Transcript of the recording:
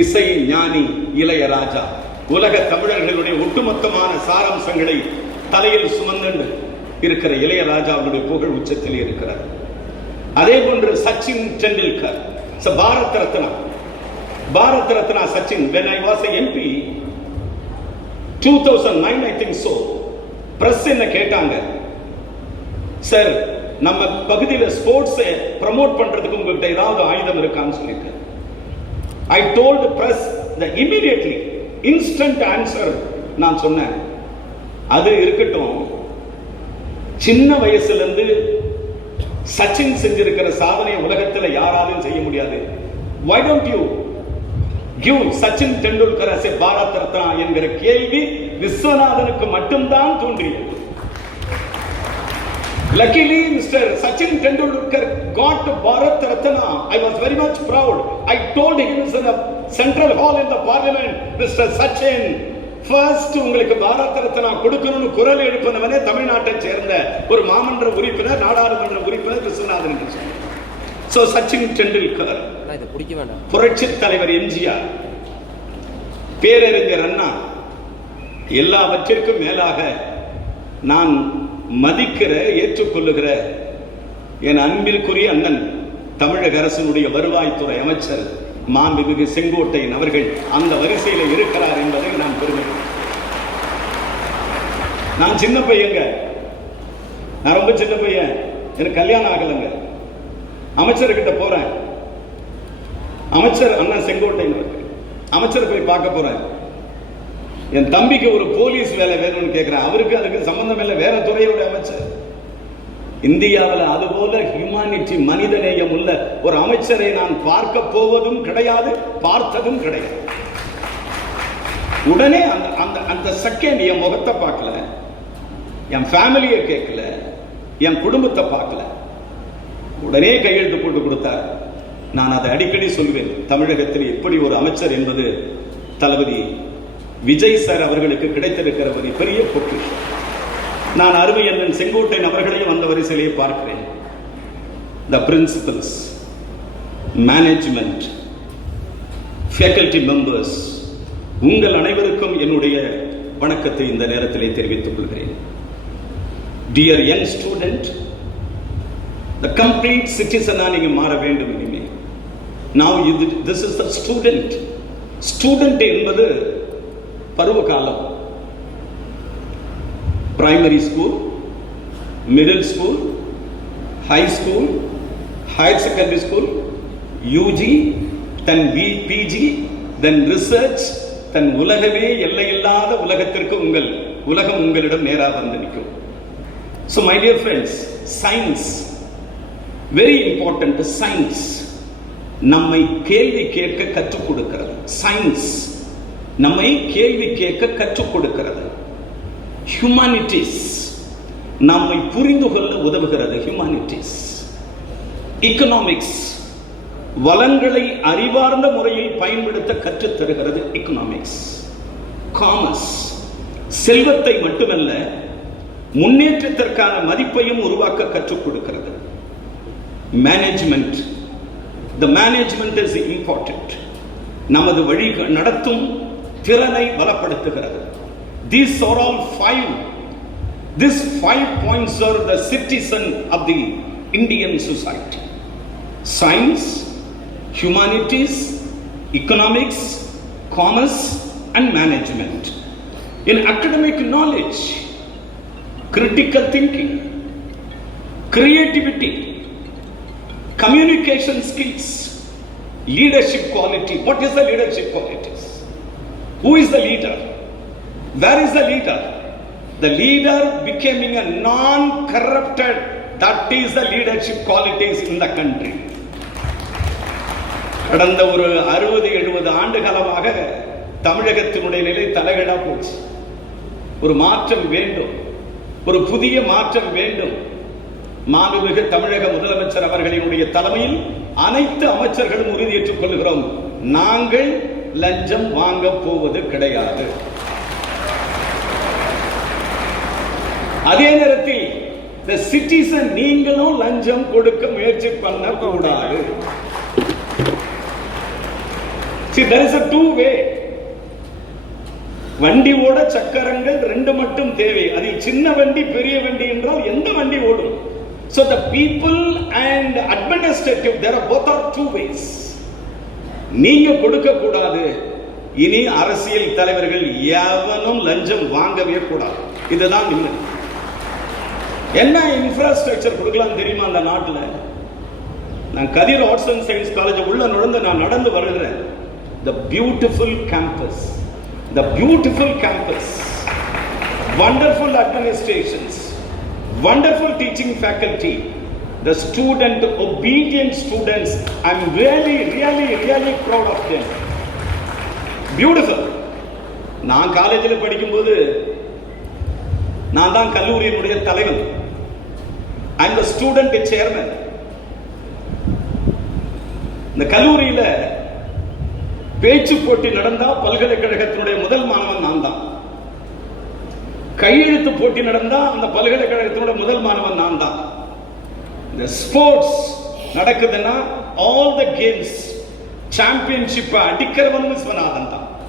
இசை ஞானி இளையராஜா உலக தமிழர்களுடைய ஒட்டுமொத்தமான சாராம்சங்களை தலையில் சுமந்து இருக்கிற இளையராஜாவுடைய புகழ் உச்சத்தில் இருக்கிறார். அதே போன்று Sachin Tendulkar, Bharat Ratna Sachin. when I was a MP 2009 I think so, press என்ன கேட்டாங்க, சார் நம்ம பகுதியில் ஸ்போர்ட்ஸ் ப்ரமோட் பண்றதுக்கு உங்கள்கிட்ட ஏதாவது ஆயுதம் இருக்கான்னு சொல்லிட்டு I told the press that immediately instant answer நான் சொன்னேன், அது இருக்கட்டும், சின்ன வயசுல இருந்து சச்சின் செஞ்சிருக்கிற சாதனை உலகத்தில் யாராலும் செய்ய முடியாது. Why don't you give Sachin Tendulkar as a Bharat Ratna என்கிற கேள்வி விஸ்வநாதனுக்கு மட்டும்தான் தோன்றியது. Luckily, Mr. Sachin Tendulkar got Bharat Ratna. I was very much proud. I told him in the Central Hall in the Parliament, Mr. Sachin, first உங்களுக்கு பாரத் ரத்னா கொடுக்கணும்னு குரல் எழுப்பினவனே தமிழ்நாட்டை சேர்ந்த ஒரு மாமன்ற உறுப்பினர், நாடாளுமன்ற உறுப்பினர் விஸ்வநாதன். So Sachin Tendulkar, புரட்சி தலைவர் எம்ஜிஆர், பேரறிஞர் அண்ணா, எல்லாவற்றிற்கும் மேலாக நான் மதிக்கிற ஏற்றுக்கொள்ளுகிற என் அன்பிற்குரிய அண்ணன் தமிழக அரசினுடைய வருவாய்த்துறை அமைச்சர் மாண்புமிகு செங்கோட்டையன் அவர்கள் அந்த வரிசையில் இருக்கிறார் என்பதை நான் பெருமைப்படுகிறேன். நான் சின்ன பையங்க, நான் ரொம்ப சின்ன பையன், எனக்கு கல்யாணம் ஆகலைங்க. அமைச்சர்கிட்ட போறேன், அமைச்சர் அண்ணன் செங்கோட்டையன் அமைச்சர் போய் பார்க்க போறேன். என் தம்பிக்கு ஒரு போலீஸ் வேலை வேணும்னு கேட்கிறேன். அவருக்கு அதுக்கு சம்பந்தம் இல்லை, வேற துறையோட அமைச்சர். இந்தியாவில் அதுபோல ஹியூமானிட்டி, மனிதநேயம் உள்ள ஒரு அமைச்சரை நான் பார்க்க போவதும் கிடையாது, பார்த்ததும் கிடையாது. உடனே அந்த செகண்ட் என் முகத்தை பார்க்கல, என் ஃபேமிலியை கேட்கல, என் குடும்பத்தை பார்க்கல, உடனே கையெழுத்து போட்டு கொடுத்தார். நான் அதை அடிக்கடி சொல்வேன், தமிழகத்தில் எப்படி ஒரு அமைச்சர் என்பது தளபதி விஜய் சார் அவர்களுக்கு கிடைத்திருக்கிற ஒரு பெரிய பொக்கிஷம். நான் அருமை அண்ணன் செங்கோட்டையன் அவர்களையும் அந்த வரிசையிலே பார்க்கிறேன். The principals, management, faculty members, உங்கள் அனைவருக்கும் என்னுடைய வணக்கத்தை இந்த நேரத்திலே தெரிவித்துக் கொள்கிறேன். Dear young student, the complete citizen நீங்க மாற வேண்டும். இனிமே now this is the student. Student என்பது பருவ காலம். Primary school, middle school, high school, higher secondary school, UG, then PG, then research, then உலகமே எல்லையில்லாத உலகத்திற்கு உலகம் உங்களிடம் நேராக வந்து நிற்கும். So my dear friends, science, very important. Science நம்மை கேள்வி கேட்க கற்றுக் கொடுக்கிறது. சயின்ஸ் நம்மை கேள்வி கேட்க கற்றுக் கொடுக்கிறது. ஹியூமானிட்டிஸ் நம்மை புரிந்து கொள்ள உதவுகிறது. ஹியூமானிட்டிஸ். எக்கனாமிக்ஸ் வளங்களை அறிவார்ந்த முறையில் பயன்படுத்த கற்றுத் தருகிறது. எக்கனாமிக்ஸ். காமர்ஸ் செல்வத்தை மட்டுமல்ல, முன்னேற்றத்திற்கான மதிப்பையும் உருவாக்க கற்றுக் கொடுக்கிறது. Management, the management is important. நமது வழி நடத்தும் திறனை பலப்படுத்துகிறது. These are all these 5 points are the citizen of the Indian society. Science, humanities, economics, commerce and management. In academic knowledge, critical thinking, creativity, communication skills, leadership quality. What is the leadership qualities? Who is the leader? Where is the leader? The leader becoming a non-corrupted, that is the leadership qualities in the country. கடந்த ஒரு 60-70 ஆண்டு காலமாக தமிழகத்தினுடைய நிலை தலைகீழா போச்சு. ஒரு மாற்றம் வேண்டும், ஒரு புதிய மாற்றம் வேண்டும். மாண்புமிகு தமிழக முதலமைச்சர் அவர்களினுடைய தலைமையில் அனைத்து அமைச்சர்களும் உறுதியேற்றுக் கொள்கிறோம், நாங்கள் லஞ்சம் வாங்க போவது கிடையாது. அதே நேரத்தில் the citizen நீங்களும் லஞ்சம் கொடுக்க முயற்சி பண்ண கூடாது. See, there is a two-way. வண்டி ஓட சக்கரங்கள் ரெண்டு மட்டும் தேவை. அதில் சின்ன வண்டி பெரிய வண்டி என்றால் எந்த வண்டி ஓடும்? So the people and administrative, there are both are two ways. நீங்க கொடுக்க கூடாது. இனி அரசியல் தலைவர்கள் எவனும் லஞ்சம் வாங்கவே கூடாது. இதுதான் நிம்மதி. என்ன இன்ஃப்ராஸ்ட்ரக்சர் கொடுக்கலாம் தெரியுமா அந்த நாட்டில்? நான் கதிர் ஆர்ட்ஸ் அண்ட் சயின்ஸ் காலேஜ் உள்ள நுழைந்து நான் நடந்து வருகிறேன். The beautiful campus, the beautiful campus, wonderful administrations, wonderful teaching faculty, the student, obedient students. I'm really proud of them. Beautiful. நான் காலேஜில் படிக்கும்போது நான் தான் கல்லூரியினுடைய தலைவன். I'm the student chairman. இந்த கல்லூரியில பேச்சு போட்டி நடந்தா பல்கலைக்கழகத்தினுடைய முதல் மாணவன் நான் தான். கையெழுத்து போட்டி நடந்தா அந்த பல்கலைக்கழகத்தினுடைய முதல் மாணவன் நான் தான். இந்த ஸ்போர்ட்ஸ் நடக்குதுன்னா ஆல் த கேம்ஸ் சாம்பியன்ஷிப் அடிக்கிறவன் விஸ்வநாதன் தான்.